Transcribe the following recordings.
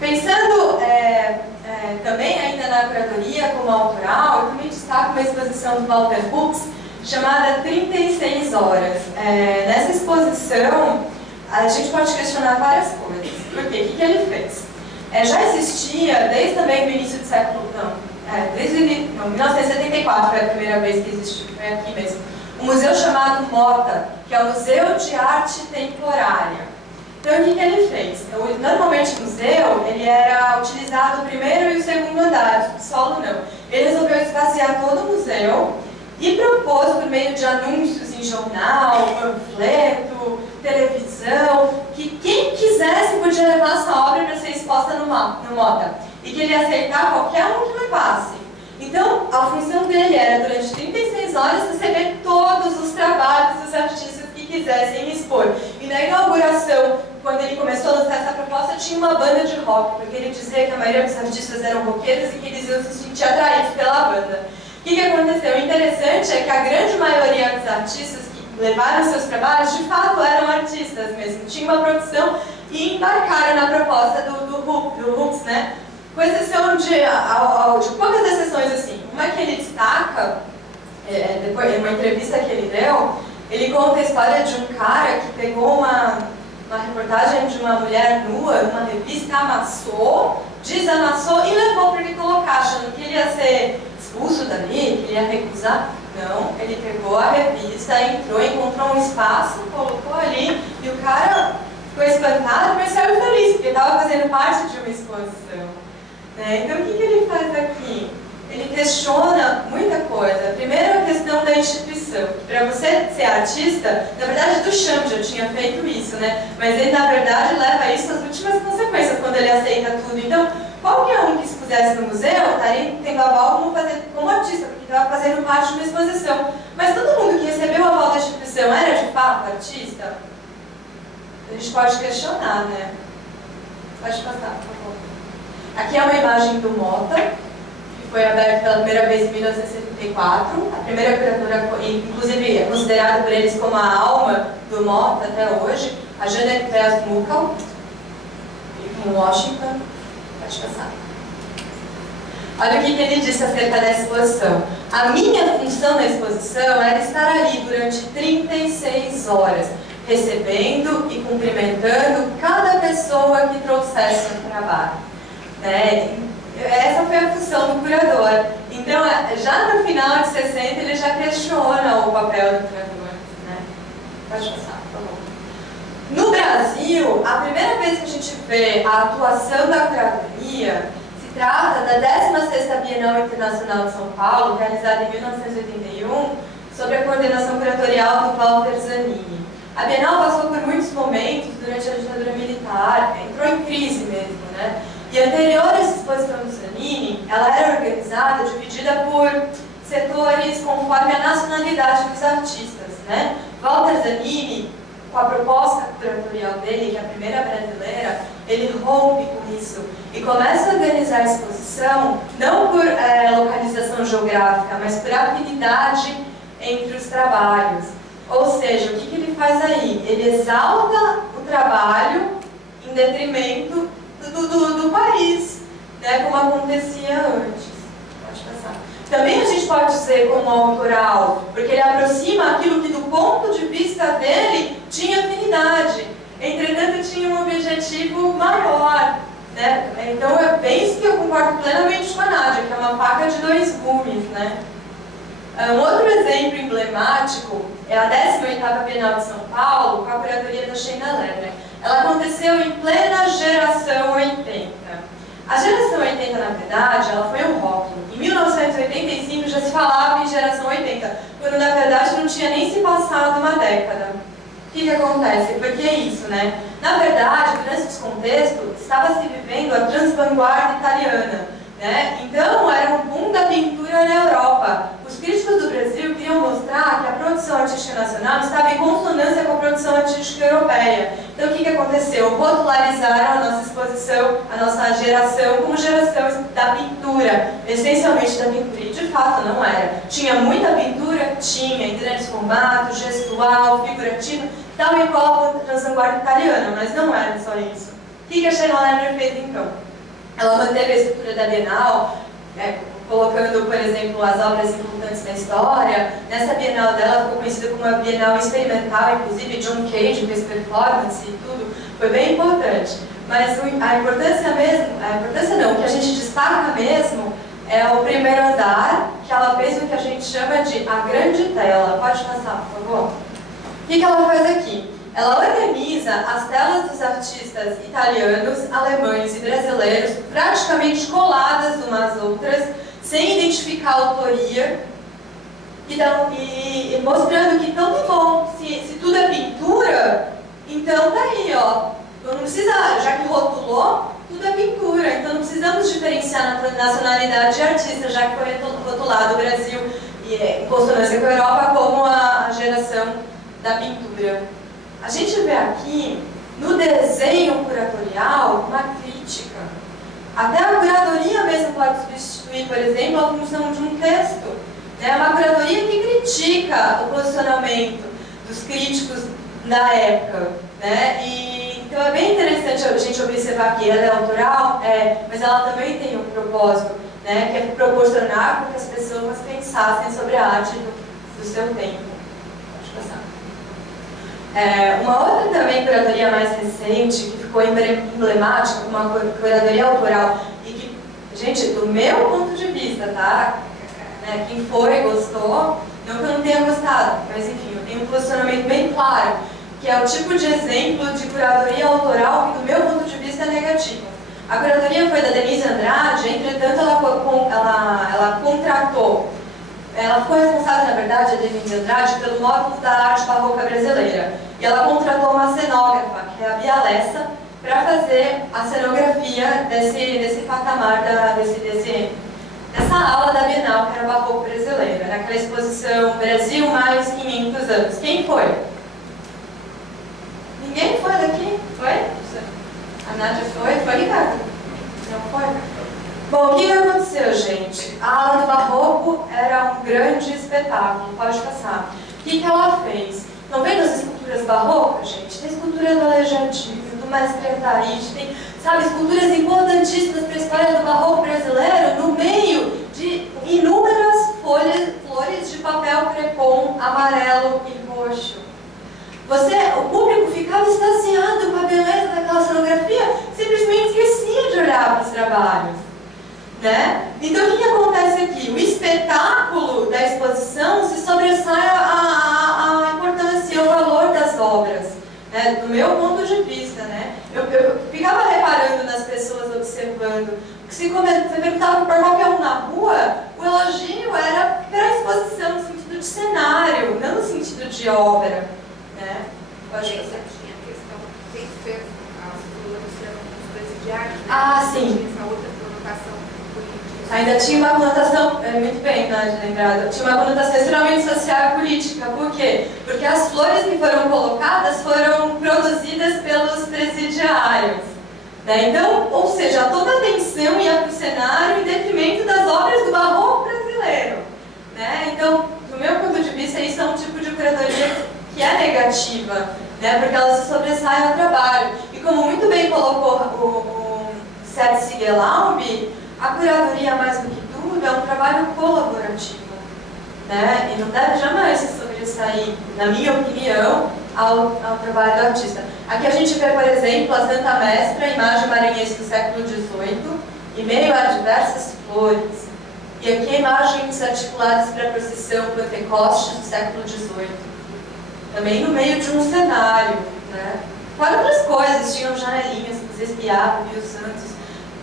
Pensando também ainda na curadoria como autoral, eu também destaco uma exposição do Walter Hux chamada 36 Horas. Nessa exposição, a gente pode questionar várias coisas. Por quê? O que ele fez? Já existia, desde também o início do século... desde 1974 foi a primeira vez que existiu, foi aqui mesmo. Um museu chamado MOTA, que é o Museu de Arte Temporária. Então, o que ele fez? Normalmente o museu, ele era utilizado o primeiro e o segundo andar, o solo não. Ele resolveu esvaziar todo o museu e propôs, por meio de anúncios em jornal, panfleto, televisão, que quem quisesse podia levar essa obra para ser exposta no MOTA e que ele ia aceitar qualquer um que levasse. Então, a função dele era, durante 36 horas, receber todos os trabalhos dos artistas que quisessem expor. E na inauguração, quando ele começou a lançar essa proposta, tinha uma banda de rock, porque ele dizia que a maioria dos artistas eram roqueiros e que eles iam se sentir atraídos pela banda. O que aconteceu? O interessante é que a grande maioria dos artistas que levaram seus trabalhos, de fato, eram artistas mesmo. Tinha uma produção e embarcaram na proposta do Hux, né? Com exceção de poucas exceções, assim. Uma que ele destaca, depois, em uma entrevista que ele deu, ele conta a história de um cara que pegou uma reportagem de uma mulher nua numa revista, amassou, desamassou e levou para ele colocar, achando que ele ia ser expulso dali, que ele ia recusar. Não, ele pegou a revista, entrou, encontrou um espaço, colocou ali e o cara ficou espantado, mas saiu feliz, porque estava fazendo parte de uma exposição. Então, o que ele faz aqui? Ele questiona muita coisa. Primeiro, a questão da instituição. Para você ser artista, na verdade, Duchamp já tinha feito isso, né? Mas ele, na verdade, leva isso às últimas consequências quando ele aceita tudo. Então, qualquer um que se pusesse no museu estaria tendo aval como artista, porque estava fazendo parte de uma exposição. Mas todo mundo que recebeu o aval da instituição era, de fato, artista? A gente pode questionar, né? Pode passar, por favor. Aqui é uma imagem do MOTA, que foi aberto pela primeira vez em 1974. A primeira curadora, inclusive, é considerada por eles como a alma do MOTA até hoje, a Janet Mukal, em Washington. Pode passar. Olha o que ele disse acerca da exposição. A minha função na exposição era estar ali durante 36 horas, recebendo e cumprimentando cada pessoa que trouxesse um trabalho. Essa foi a função do curador. Então, já no final de 60, ele já questiona o papel do curador. Né? Pode passar, por favor. No Brasil, a primeira vez que a gente vê a atuação da curadoria se trata da 16ª Bienal Internacional de São Paulo, realizada em 1981, sob a coordenação curatorial do Walter Zanini. A Bienal passou por muitos momentos durante a ditadura militar, entrou em crise mesmo, né? E anterior a essa exposição do Zanini, ela era organizada, dividida por setores conforme a nacionalidade dos artistas, né? Walter Zanini, com a proposta curatorial dele, que é a primeira brasileira, ele rompe com isso e começa a organizar a exposição não por localização geográfica, mas por afinidade entre os trabalhos. Ou seja, o que ele faz aí? Ele exalta o trabalho em detrimento do país, né, como acontecia antes. Pode passar. Também a gente pode dizer como autoral, porque ele aproxima aquilo que do ponto de vista dele tinha afinidade, entretanto tinha um objetivo maior. Né? Então é bem isso que eu concordo plenamente com a Nádia, que é uma faca de dois gumes. Né? Um outro exemplo emblemático é a 18ª Bienal de São Paulo, com a curadoria da Sheina Lerner. Ela aconteceu em plena geração 80. A geração 80, na verdade, ela foi um rótulo. Em 1985 já se falava em geração 80, quando na verdade não tinha nem se passado uma década. O que acontece? Por que isso, né? Na verdade, nesse contexto, estava se vivendo a transvanguarda italiana. Né? Então, era um boom da pintura na Europa. Os críticos do Brasil queriam mostrar que a produção artística nacional estava em consonância com a produção artística europeia. Então, o que aconteceu? Rotularizaram a nossa exposição, a nossa geração, como geração da pintura, essencialmente da pintura. E, de fato, não era. Tinha muita pintura? Tinha, em grandes formatos, gestual, figurativa, tal e qual a transvanguarda italiana, mas não era só isso. O que a Sharon Lerner fez então? Ela manteve a estrutura da Bienal, colocando, por exemplo, as obras importantes da história. Nessa Bienal dela ficou conhecida como uma Bienal experimental, inclusive John Cage fez performance e tudo, foi bem importante. Mas a importância não, o que a gente destaca mesmo é o primeiro andar, que ela fez o que a gente chama de a grande tela. Pode passar, por favor? O que ela faz aqui? Ela organiza as telas dos artistas italianos, alemães e brasileiros praticamente coladas umas às outras, sem identificar a autoria, e mostrando que então tá bom, se tudo é pintura, então tá aí, ó. Então não precisa, já que rotulou, tudo é pintura, então não precisamos diferenciar na nacionalidade de artista, já que foi rotulado o Brasil, em consonância com a Europa, como a geração da pintura. A gente vê aqui, no desenho curatorial, uma crítica. Até a curadoria mesmo pode substituir, por exemplo, a função de um texto. É uma curadoria que critica o posicionamento dos críticos da época. Então é bem interessante a gente observar que ela é autoral, mas ela também tem um propósito, que é proporcionar com que as pessoas pensassem sobre a arte do seu tempo. Uma outra também curadoria mais recente, que ficou emblemática, uma curadoria autoral, e que, gente, do meu ponto de vista, tá? Quem foi, gostou, não que eu não tenha gostado, mas enfim, eu tenho um posicionamento bem claro, que é o tipo de exemplo de curadoria autoral que, do meu ponto de vista, é negativo. A curadoria foi da Denise Andrade, entretanto, ela contratou. Ela ficou responsável, na verdade, a Denise Andrade, pelo módulo da arte barroca brasileira. E ela contratou uma cenógrafa, que é a Bia Lessa, para fazer a cenografia desse patamar, dessa aula da Bienal, que era barroco brasileira, naquela exposição Brasil mais 500 anos. Quem foi? Ninguém foi daqui? Foi? A Nádia foi? Foi, Ricardo? Não foi? Bom, o que aconteceu, gente? A aula do barroco era um grande espetáculo, pode passar. O que ela fez? Estão vendo as esculturas barrocas, gente? Tem escultura do Aleijadinho, do Mestre Antaíde, tem, sabe, esculturas importantíssimas para a história do barroco brasileiro, no meio de inúmeras flores de papel crepom amarelo e roxo. O público ficava extasiado com a beleza daquela cenografia, simplesmente esquecia de olhar para os trabalhos. Então, o que acontece aqui? O espetáculo da exposição se sobressai a importância e o valor das obras, do meu ponto de vista. Eu ficava reparando nas pessoas observando, que se você perguntava para qualquer um na rua, o elogio era para a exposição, no sentido de cenário, não no sentido de obra. Pode fazer. Tinha a questão de quem fez as flores eram os presidiários, Sim. Essa outra conotação política. Ainda tinha uma conotação, muito bem, lembrado, tinha uma conotação extremamente social e política. Por quê? Porque as flores que foram colocadas foram produzidas pelos presidiários. Então, ou seja, toda a atenção ia para o cenário em detrimento das obras do barroco brasileiro. Então, do meu ponto de vista, isso é um tipo de curadoria que é negativa, porque ela se sobressai ao trabalho. E como muito bem colocou o Seth Siegelaub, a curadoria, mais do que tudo, é um trabalho colaborativo. E não deve jamais se sobressair, na minha opinião, ao trabalho do artista. Aqui a gente vê, por exemplo, a Santa Mestra, imagem maranhense do século XVIII, e meio a diversas flores. E aqui imagens articuladas para a procissão Pentecostes do século XVIII. Também no meio de um cenário. Fora outras coisas, tinham janelinhas que você espiava, via os santos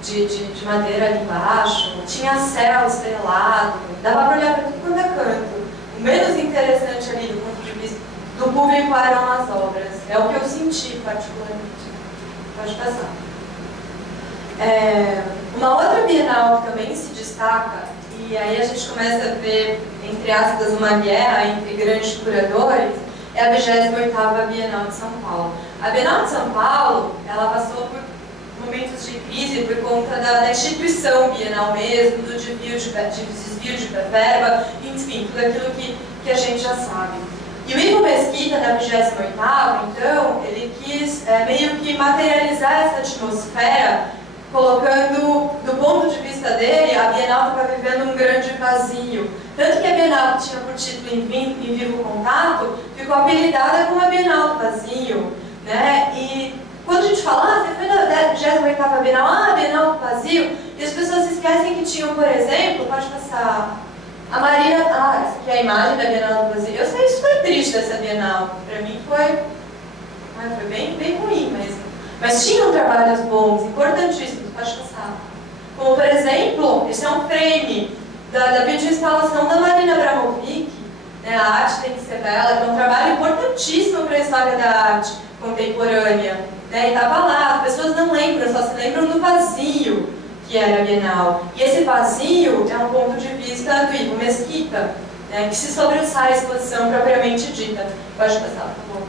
de madeira ali embaixo, tinha céu estrelado, dava para olhar para tudo quanto é canto. O menos interessante ali do ponto de vista do público eram as obras. É o que eu senti particularmente. Pode passar. Uma outra Bienal que também se destaca, e aí a gente começa a ver, entre aspas, uma guerra entre grandes curadores, é a 28ª Bienal de São Paulo. A Bienal de São Paulo, ela passou por momentos de crise por conta da instituição bienal mesmo, do desvio de verba, enfim, tudo aquilo que a gente já sabe. E o Ivo Mesquita, da 28ª, então, ele quis meio que materializar essa atmosfera, colocando, do ponto de vista dele, a Bienal estava vivendo um grande vazio. Tanto que a Bienal, que tinha por título Em Vivo Contato, ficou apelidada como a Bienal do Vazio, né? E quando a gente fala, você foi na 28ª Bienal, Bienal do Vazio, e as pessoas esquecem que tinham, por exemplo, pode passar, a Marina, essa aqui é a imagem da Bienal do Vazio. Eu sei, isso foi triste dessa Bienal, para mim foi bem ruim mesmo. Mas tinham trabalhos bons, importantíssimos, pode passar. Como, por exemplo, esse é um frame da videoinstalação da Marina Abramovic, né? A arte tem que ser bela, que é um trabalho importantíssimo para a história da arte contemporânea, né? E estava lá, as pessoas não lembram, só se lembram do vazio que era a Bienal. E esse vazio é um ponto de vista do Ivo Mesquita, né? Que se sobressai a exposição propriamente dita. Pode passar, por favor.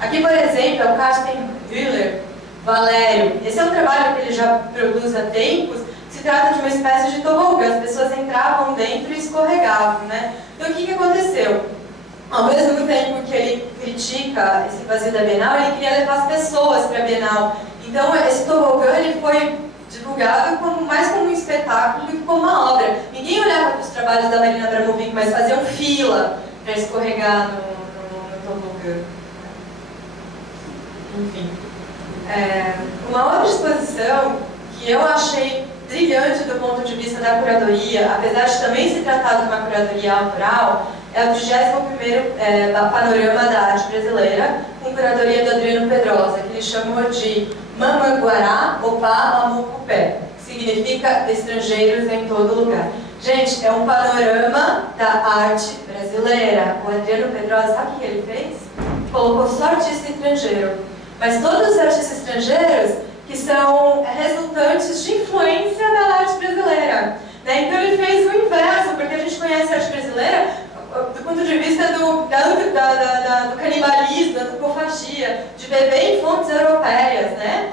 Aqui, por exemplo, é o Carsten Bühler, Valério. Esse é um trabalho que ele já produz há tempos. Se trata de uma espécie de tobogã. As pessoas entravam dentro e escorregavam, né? Então, o que aconteceu? Ao mesmo tempo que ele critica esse vazio da Bienal, ele queria levar as pessoas para a Bienal. Então, esse tobogã ele foi divulgado mais como um espetáculo do que como uma obra. Ninguém olhava para os trabalhos da Marina Abramovic, mas faziam fila para escorregar no tobogã. Enfim. Uma outra exposição que eu achei brilhante do ponto de vista da curadoria, apesar de também se tratar de uma curadoria autoral, é o 31º Panorama da Arte Brasileira, com curadoria do Adriano Pedrosa, que ele chamou de Mamanguará Opá Mamucupé, que significa estrangeiros em todo lugar. Gente, é um panorama da arte brasileira. O Adriano Pedrosa, sabe o que ele fez? Colocou só artista estrangeiro. Mas todos os artistas estrangeiros que são resultantes de influência da arte brasileira, né? Então ele fez o inverso, porque a gente conhece a arte brasileira do ponto de vista do canibalismo, da antropofagia, de beber em fontes europeias, né?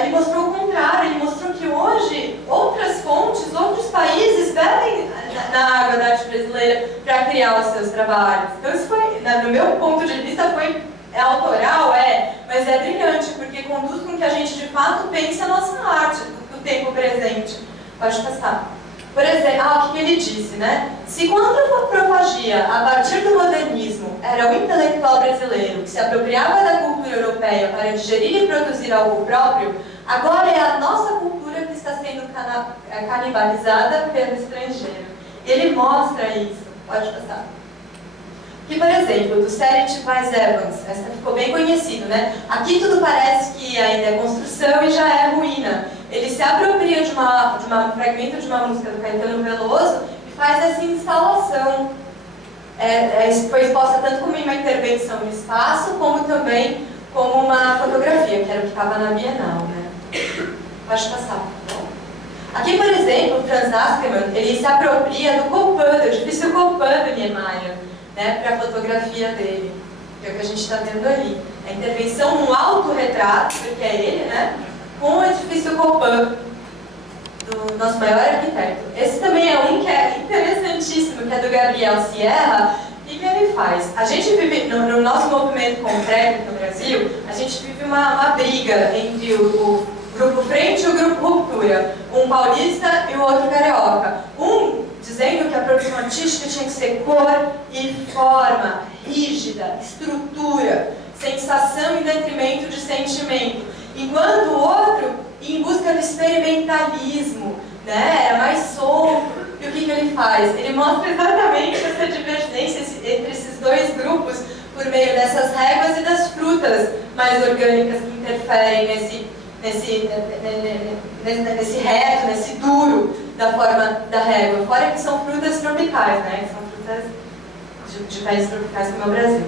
Ele mostrou o contrário, ele mostrou que hoje outras fontes, outros países bebem na água da arte brasileira para criar os seus trabalhos. Então isso foi, no meu ponto de vista, é autoral, mas é brilhante, porque conduz com que a gente de fato pense a nossa arte do tempo presente. Pode passar. Por exemplo, o que ele disse, né? Se com a antropofagia, a partir do modernismo, era o intelectual brasileiro que se apropriava da cultura europeia para digerir e produzir algo próprio, agora é a nossa cultura que está sendo canibalizada pelo estrangeiro. Ele mostra isso. Pode passar. Que, por exemplo, do Serret Weiss Evans, essa ficou bem conhecido, né? Aqui tudo parece que ainda é construção e já é ruína. Ele se apropria de um fragmento de uma música do Caetano Veloso e faz essa instalação. Foi exposta tanto como uma intervenção no espaço, como também como uma fotografia, que era o que estava na Bienal, né? Pode passar. Aqui, por exemplo, o Franz Askermann, ele se apropria do Copan, do edifício Copan do Niemeyer, né, para a fotografia dele, que é o que a gente está vendo ali. A intervenção no autorretrato, porque é ele, né, com o edifício Copan, do nosso maior arquiteto. Esse também é um que é interessantíssimo, que é do Gabriel Sierra. O que ele faz? A gente vive, no nosso movimento concreto no Brasil, a gente vive uma briga entre o Grupo Frente e o Grupo Ruptura, um paulista e o outro carioca. Um dizendo que a produção artística tinha que ser cor e forma, rígida, estrutura, sensação em detrimento de sentimento. Enquanto o outro, em busca do experimentalismo, né, era mais solto. E o que ele faz? Ele mostra exatamente essa divergência entre esses dois grupos por meio dessas réguas e das frutas mais orgânicas que interferem nesse reto, nesse duro da forma da régua. Fora que são frutas tropicais, né? Que são frutas de países tropicais como é o Brasil.